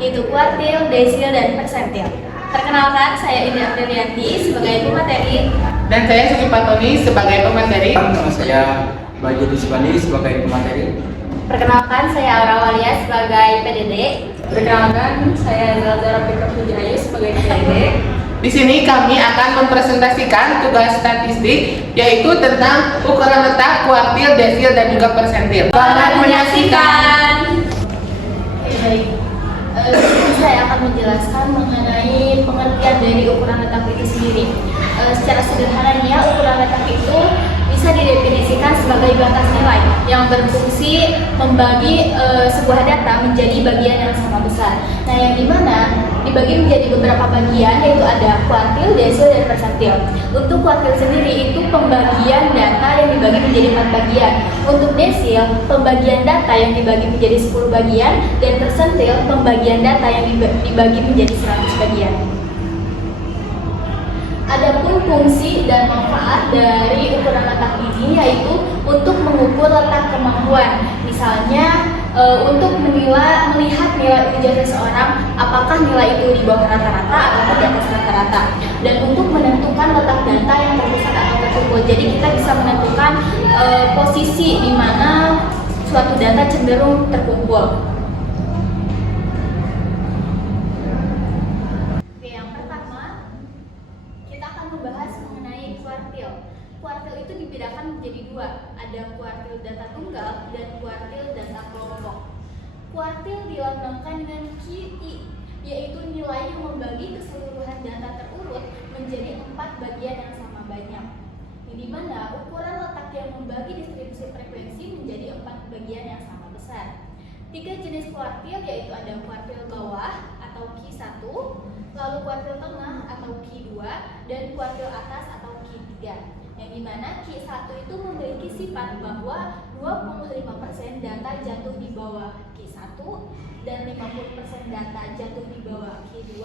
yaitu kuartil, desil, dan persentil. Perkenalkan, saya Indah Aprilianti sebagai pemateri. Dan saya Sugi Patoni sebagai pemateri. Nama saya Bayu Disbandi sebagai pemateri. Perkenalkan, saya Aura Walia sebagai PDD. Perkenalkan, saya Zalzara Fikra Pujayu sebagai PDD. Di sini kami akan mempresentasikan tugas statistik, yaitu tentang ukuran letak, kuartil, desil, dan juga persentil. Selamat menyaksikan. Oke, baik. Di sini saya akan menjelaskan mengenai pengertian dari ukuran letak itu sendiri. Secara sederhananya, ukuran letak itu bisa didefinisikan sebagai batas nilai yang berfungsi membagi sebuah data menjadi bagian yang sama besar. Nah, yang dimana dibagi menjadi beberapa bagian, yaitu ada kuartil, desil, dan persentil. Untuk kuartil sendiri itu pembagian data yang dibagi menjadi 4 bagian. Untuk desil, pembagian data yang dibagi menjadi 10 bagian, dan persentil pembagian data yang dibagi menjadi 100 bagian. Adapun fungsi dan manfaat dari ukuran letak ini yaitu untuk mengukur letak kemampuan. Misalnya untuk melihat nilai ujian seseorang, apakah nilai itu di bawah rata-rata atau di atas rata-rata, dan untuk menentukan letak data yang terpusat atau terkumpul. Jadi kita bisa menentukan posisi di mana suatu data cenderung terkumpul. Oke, yang pertama kita akan membahas mengenai kuartil. Kuartil itu dibedakan menjadi dua, ada kuartil data tunggal dan kuartil data kelompok. Kuartil dilambangkan dengan QI, yaitu nilai yang membagi keseluruhan data terurut menjadi 4 bagian yang sama banyak. Di mana ukuran letak yang membagi distribusi frekuensi menjadi 4 bagian yang sama besar. 3 jenis kuartil yaitu ada kuartil bawah atau Q1, lalu kuartil tengah atau Q2, dan kuartil atas atau Q3. Yang dimana Q1 itu memiliki sifat bahwa 25% data jatuh di bawah Q1 dan 50% data jatuh di bawah Q2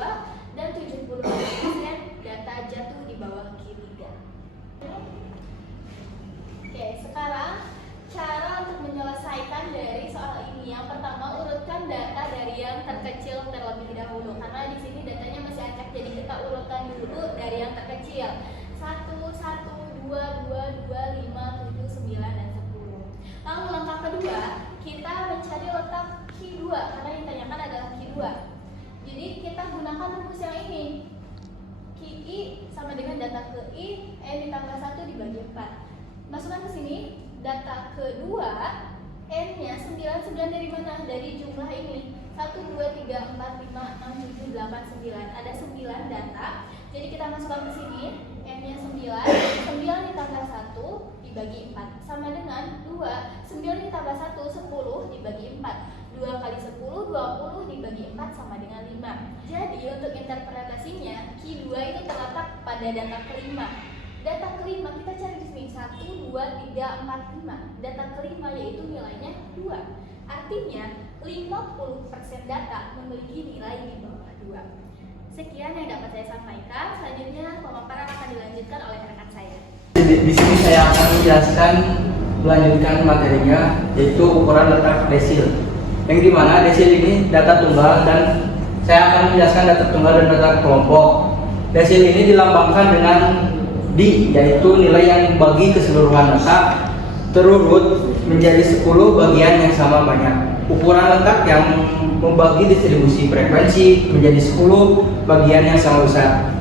dan 70% data jatuh di bawah Q3. Oke, sekarang cara untuk menyelesaikan dari soal ini. Yang pertama, urutkan data dari yang terkecil terlebih dahulu, karena di sini datanya masih acak, jadi kita urutkan dulu dari yang terkecil. 1, 1, 2, 2, 2, 5, 7, 9, dan 10. Lalu langkah kedua, kita mencari letak Q2, karena yang ditanyakan adalah Q2. Jadi kita gunakan rumus yang ini. QI sama dengan data ke I, N ditambah 1 dibagi 4. Masukkan ke sini, data kedua, N-nya 9 dari mana? Dari jumlah ini. 1, 2, 3, 4, 5, 6, 7, 8, 9. Ada 9 data. Jadi kita masukkan ke sini, N-nya 9. 9 ditambah 1 dibagi 4. Sama dengan 2. 9 ditambah 1, 10 dibagi 4. 2 kali 10, 20 dibagi 4 sama dengan 5. Jadi untuk interpretasinya, Q2 itu terletak pada data kelima. Data kelima kita cari di sini 1, 2, 3, 4, 5. Data kelima yaitu nilainya 2. Artinya 50% data memiliki nilai di bawah 2. Sekian yang dapat saya sampaikan. Selanjutnya pemaparan akan dilanjutkan oleh rekan saya. Di sini saya akan menjelaskan melanjutkan materinya, yaitu ukuran letak desil. Yang dimana desil ini data tunggal, dan saya akan menjelaskan data tunggal dan data kelompok. Desil ini dilambangkan dengan D, yaitu nilai yang bagi keseluruhan data terurut menjadi 10 bagian yang sama banyak. Ukuran letak yang membagi distribusi frekuensi menjadi 10 bagian yang sama besar.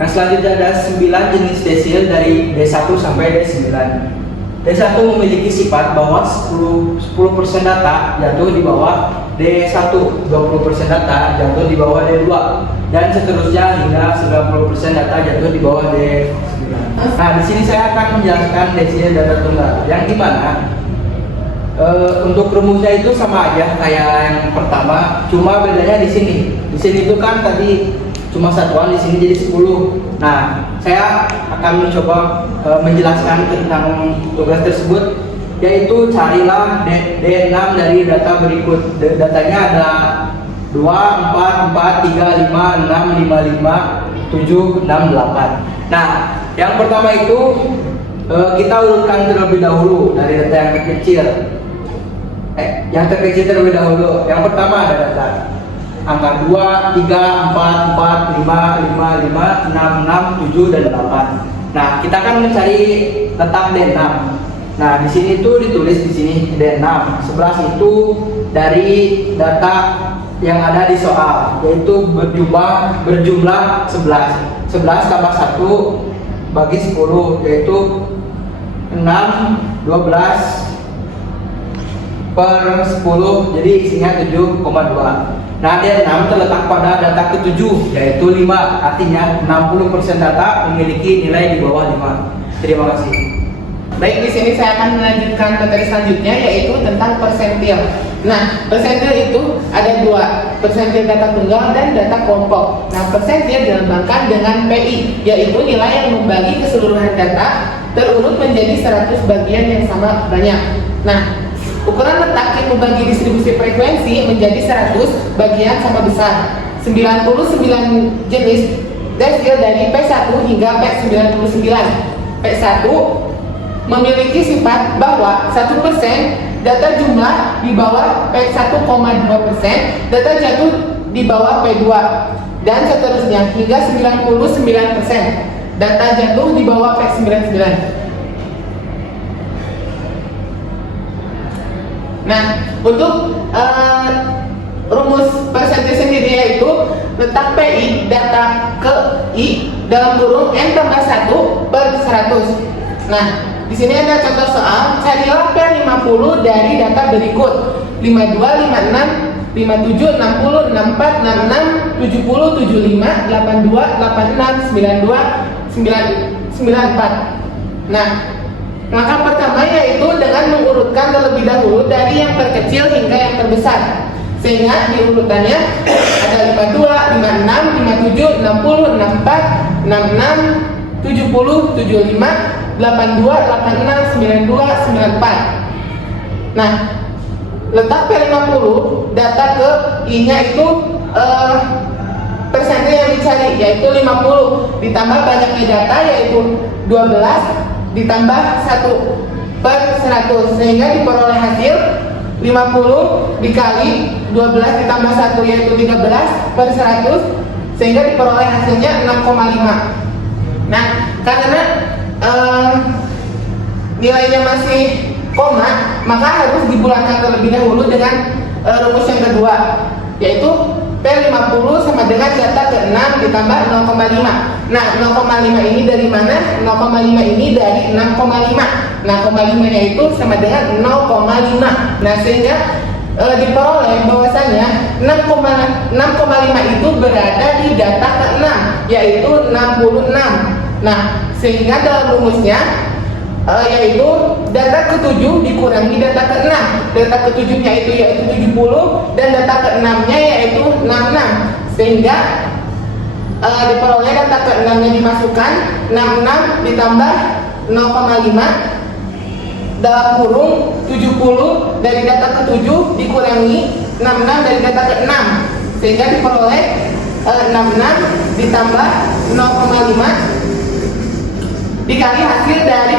Yang selanjutnya ada 9 jenis desil dari D1 sampai D9. D1 memiliki sifat bahwa 10% data jatuh di bawah D1, 20% data jatuh di bawah D2, dan seterusnya hingga 90% data jatuh di bawah D9. Nah, di sini saya akan menjelaskan desil data tunggal, yang dimana untuk rumusnya itu sama aja kayak yang pertama, cuma bedanya di sini. Di sini itu kan tadi cuma satuan, di sini jadi 10. Nah, saya akan mencoba menjelaskan tentang tugas tersebut, yaitu carilah D6 dari data berikut. Datanya ada 2, 4, 4, 3, 5, 6, 5, 5, 7, 6, 8. Nah, yang pertama itu kita urutkan terlebih dahulu dari data yang terkecil. Yang terkecil terlebih dahulu. Yang pertama ada data angka 2, 3, 4, 4, 5, 5, 5, 6, 6, 7, dan 8. Nah, kita akan mencari letak D6. Nah, di sini tuh ditulis di sini D6. 11 itu dari data yang ada di soal, yaitu berjumlah 11. 11 tambah 1 bagi 10, yaitu 6, 12 per 10, jadi isinya 7,2. Nah, D6 terletak pada data ke-7, yaitu 5. Artinya 60% data memiliki nilai di bawah 5. Terima kasih. Baik, di sini saya akan melanjutkan materi selanjutnya, yaitu tentang persentil. Nah, persentil itu ada dua, persentil data tunggal dan data kelompok. Nah, persentil dilambangkan dengan PI, yaitu nilai yang membagi keseluruhan data terurut menjadi 100 bagian yang sama banyak. Nah, ukuran letak yang membagi distribusi frekuensi menjadi 100 bagian sama besar. 99 jenis desil dari P1 hingga P99. P1 memiliki sifat bahwa 1% data jumlah di bawah P1,2%, data jatuh di bawah P2, dan seterusnya hingga 99% data jatuh di bawah P99. Nah, untuk rumus persentil sendiri yaitu letak PI data ke I dalam kurung N tambah 1 per 100. Nah, di sini ada contoh soal, carilah P50 dari data berikut: 52, 56, 57, 60, 64, 66, 70, 75, 82, 86, 92, 94. Nah, langkah pertama yaitu dengan mengurutkan terlebih dahulu dari yang terkecil hingga yang terbesar, sehingga di urutannya ada 52, 56, 57, 60, 64, 66, 70, 75, 82, 86, 92, 94. Nah, letak P50 data ke I-nya itu persentil yang dicari, yaitu 50 ditambah banyaknya data, yaitu 12 ditambah 1 per 100, sehingga diperoleh hasil 50 dikali 12 ditambah 1, yaitu 13 per 100, sehingga diperoleh hasilnya 6,5. Nah, karena nilainya masih koma, maka harus dibulatkan terlebih dahulu dengan rumus yang kedua, yaitu P50 sama dengan data ke-6 ditambah 0,5. Nah, 0,5 ini dari mana? 0,5 ini dari 6,5. Nah, 0,5 nya itu sama dengan 0,5. Nah, sehingga diperoleh bahwasanya 6,5 itu berada di data ke-6, yaitu 66. Nah, sehingga dalam rumusnya yaitu data ke-7 dikurangi data ke-6. Data ke-7 nya itu yaitu 70 dan data ke-6 nya yaitu 66, sehingga diperoleh data ke-6 nya dimasukkan 66 ditambah 0,5 dalam kurung 70 dari data ke-7 dikurangi 66 dari data ke-6, sehingga diperoleh 66 ditambah 0,5 dikali hasil dari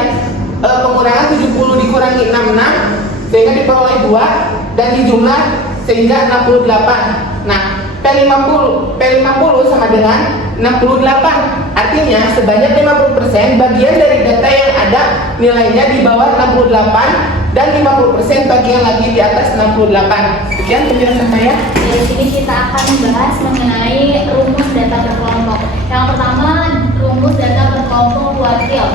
pengurangan 70 dikurangi 66, sehingga diperoleh 2 dan dijumlah sehingga 68. Nah, P50 sama dengan 68. Artinya sebanyak 50% bagian dari data yang ada nilainya di bawah 68 dan 50% bagian lagi di atas 68. Sekian penjelasan saya. Dari sini kita akan membahas mengenai rumus data berkelompok. Yang pertama, rumus data berkelompok kuartil.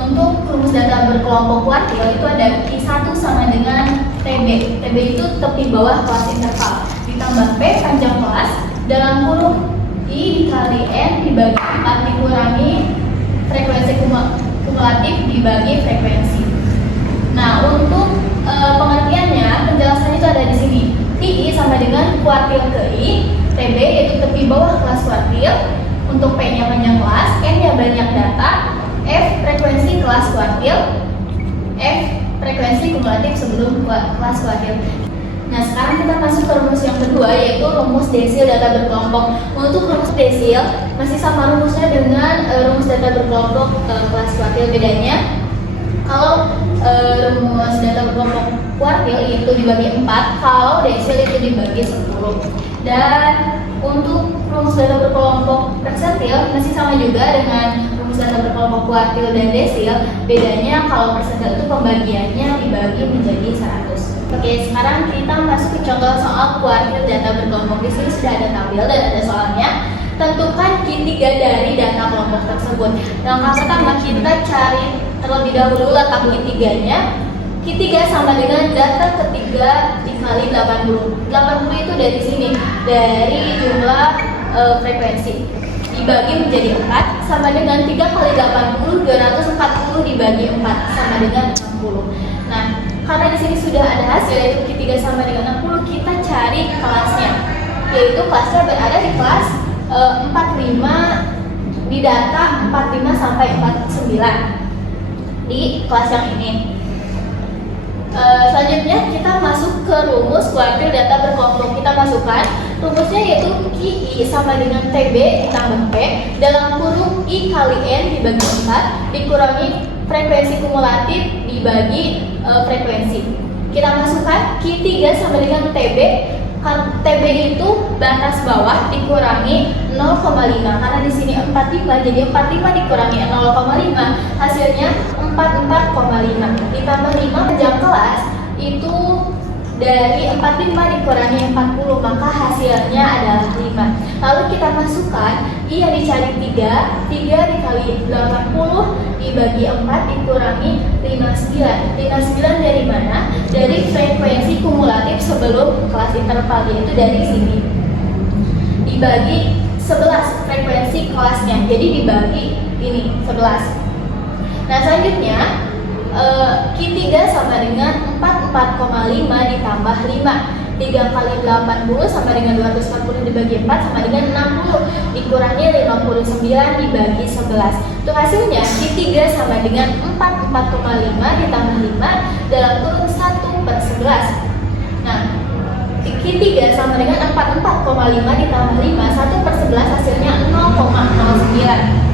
Untuk rumus data berkelompok kuartil itu ada I1 sama dengan TB. TB itu tepi bawah kelas interval ditambah P panjang kelas dalam kurung I dikali N dibagi 4 dikurangi frekuensi kumulatif dibagi frekuensi. Nah, untuk pengertiannya, penjelasannya itu ada di sini. TI sama dengan kuartil ke I, TB yaitu tepi bawah kelas kuartil, untuk P-nya panjang kelas, N-nya banyak data, F frekuensi kelas kuartil, F frekuensi kumulatif sebelum kelas kuartil. Nah, sekarang kita masuk ke rumus yang kedua, yaitu rumus desil data berkelompok. Untuk rumus desil masih sama rumusnya dengan rumus data berkelompok kelas kuartil. Bedanya Kalau rumus data berkelompok kuartil itu dibagi 4, kalau desil itu dibagi 10. Dan untuk rumus data berkelompok persentil masih sama juga dengan rumus data berkelompok kuartil dan desil. Bedanya kalau persentil itu pembagiannya dibagi menjadi 100. Oke, sekarang kita masuk ke contoh soal kuartil data berkelompok. Di sini sudah ada tabel dan ada soalnya. Tentukan Q3 dari data kelompok tersebut. Langkah pertama kita cari terlebih dahulu letak Q3-nya. Q3 sama dengan data ketiga dikali 80. 80 itu dari sini, dari jumlah frekuensi. Dibagi menjadi 4 sama dengan 3 kali 80, 240 dibagi 4 sama dengan 60. Nah, karena di sini sudah ada hasil yaitu Q3 sama dengan 60, kita cari kelasnya. Yaitu kelasnya berada di kelas 45, di data 45 sampai 49 di kelas yang ini. Selanjutnya kita masuk ke rumus kuartil data berkelompok. Kita masukkan rumusnya yaitu QI sama dengan TB ditambah P dalam kurung I kali N dibagi 4 dikurangi frekuensi kumulatif dibagi frekuensi. Kita masukkan Q3 sama dengan TB. TB itu batas bawah dikurangi 0,5 karena di sini 45 jadi 45 dikurangi 0,5 hasilnya 44,5 ditambah 5 panjang kelas itu dari 45 dikurangi 40 maka hasilnya adalah 5. Lalu kita masukkan I yang dicari 3 dikali 80 dibagi 4 dikurangi 59 dari mana? Dari frekuensi kumulatif sebelum kelas interval, yaitu dari sini dibagi 11 frekuensi kelasnya, jadi dibagi ini 11. Nah selanjutnya Q3 sama dengan 44,5 ditambah 5. 3 kali 80 sama dengan 240 dibagi 4 sama dengan 60 dikurangi 59 dibagi 11. Untuk hasilnya Q3 sama dengan 44,5 ditambah 5 dalam kurung 1/11. Nah Q3 sama dengan 44,5 ditambah 5 1/11 hasilnya 0,09.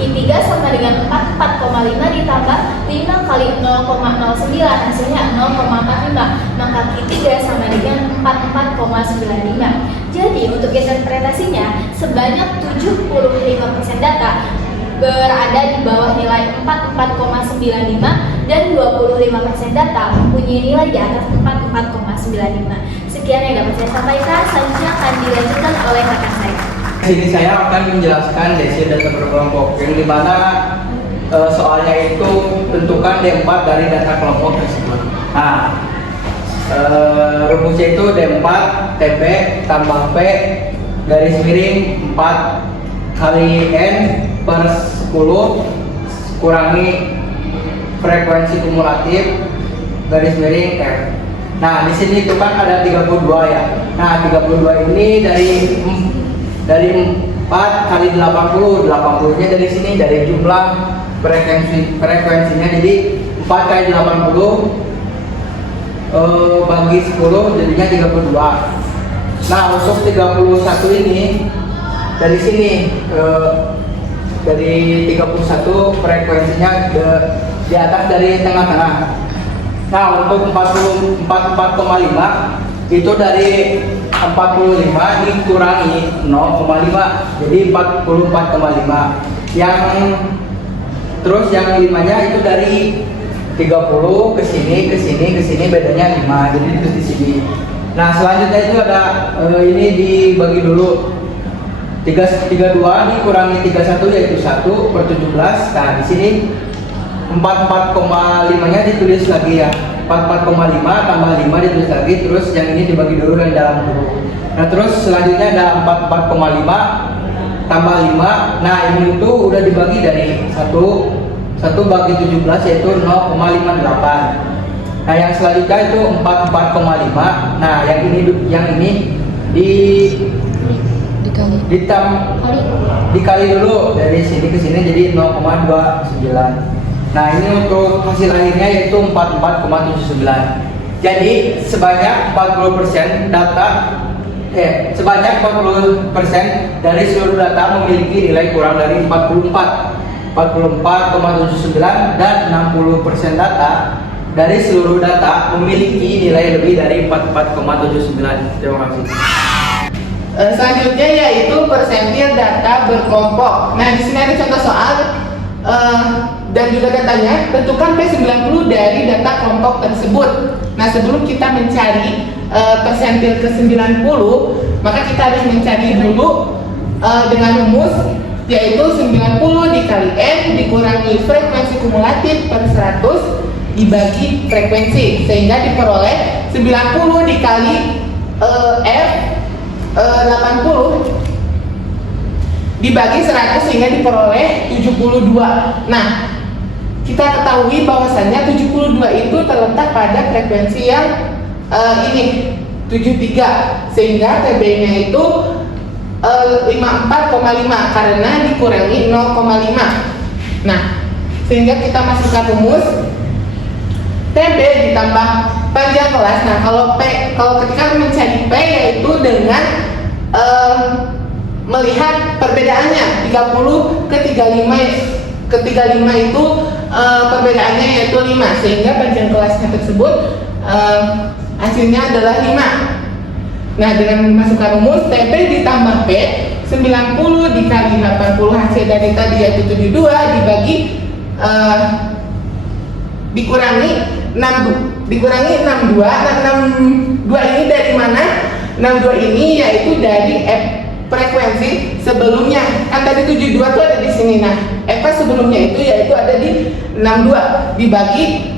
Q3 sama dengan 44,5 ditambah 5 kali 0,09 hasilnya 0,45 maka Q3 sama dengan 44,95. Jadi untuk interpretasinya sebanyak 75% data berada di bawah nilai 44,95 dan 25% data mempunyai nilai di atas 44,95. Sekian yang dapat saya sampaikan, selanjutnya akan dilanjutkan oleh rekan saya. Di sini saya akan menjelaskan desil data berkelompok yang dimana soalnya itu tentukan D4 dari data kelompok tersebut. Nah, rumusnya itu D4 TP tambah P garis miring 4 kali N per 10 kurangi frekuensi kumulatif garis miring R. Nah, di sini itu kan ada 32 ya. Nah, 32 ini dari 4 kali 80, 80-nya dari sini, dari jumlah frekuensinya, jadi 4 kali 80 bagi 10 jadinya 32. Nah untuk 31 ini dari sini dari 31 frekuensinya di atas dari tengah-tengah. Nah untuk 44,5 itu dari 45 dikurangi 0,5 jadi 44,5. Yang terus yang 5-nya itu dari 30 ke sini bedanya 5 jadi terus di sini. Nah selanjutnya itu ada ini dibagi dulu 32 dikurangi 31 yaitu 1/17. Nah di sini 44,5-nya ditulis lagi ya, 44,5 tambah 5 ditulis lagi, terus yang ini dibagi dulu dan dalam dulu. Nah terus selanjutnya ada 44,5 tambah 5. Nah ini itu udah dibagi dari 1 bagi 17 yaitu 0,58. Nah yang selanjutnya itu 44,5. Nah yang ini dikali dulu dari sini ke sini jadi 0,29. Nah ini untuk hasil akhirnya yaitu 44,79. Jadi sebanyak 40% sebanyak 40% dari seluruh data memiliki nilai kurang dari 44 44,79 dan 60% data dari seluruh data memiliki nilai lebih dari 44,79. Terima kasih. Selanjutnya yaitu persentil data berkelompok. Nah, di sini ada contoh soal dan juga datanya. Tentukan P90 dari data kelompok tersebut. Nah, sebelum kita mencari persentil ke-90, maka kita harus mencari dulu dengan rumus, yaitu 90 dikali N dikurangi frekuensi kumulatif per 100 dibagi frekuensi, sehingga diperoleh 90 dikali F 80 dibagi 100 sehingga diperoleh 72. Nah, kita ketahui bahwasannya 72 itu terletak pada frekuensi yang ini 73, sehingga TB-nya itu 54,5 karena dikurangi 0,5. Nah, sehingga kita masukkan rumus TB ditambah panjang kelas. Nah, kalau ketika mencari P yaitu dengan melihat perbedaannya 30 ke 35 itu perbedaannya yaitu 5, sehingga panjang kelasnya tersebut hasilnya adalah 5. Nah, dengan memasukkan rumus TB ditambah P 90 dikali 80 hasil dari tadi yaitu 72 dibagi dikurangi 62. Nah, 62 ini dari mana? 62 ini yaitu dari F frekuensi sebelumnya. Kan tadi 72 itu ada di sini. Nah, F sebelumnya itu yaitu ada di 62 dibagi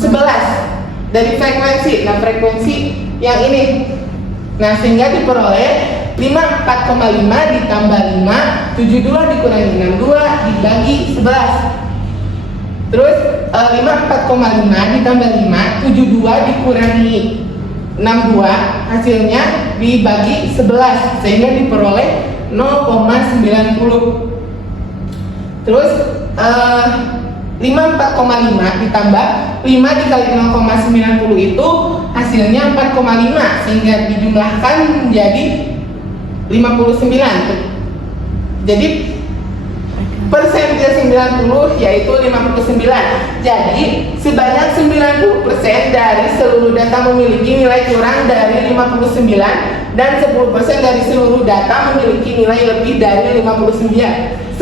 11 dari frekuensi. Nah, frekuensi yang ini. Nah, sehingga diperoleh 54,5 ditambah 5, 72 dikurangi 62 dibagi 11. Terus 54,5 ditambah 5, 72 dikurangi 62 hasilnya dibagi 11 sehingga diperoleh 0,90. Terus 54,5 ditambah 5 dikali 0,90 itu hasilnya 4,5 sehingga dijumlahkan menjadi 59. Jadi persentil 90 yaitu 59. Jadi sebanyak 90% dari seluruh data memiliki nilai kurang dari 59 dan 10% dari seluruh data memiliki nilai lebih dari 59.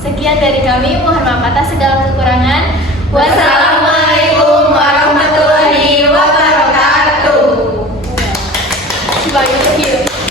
Sekian dari kami, mohon maaf atas segala kekurangan. Wassalamualaikum warahmatullahi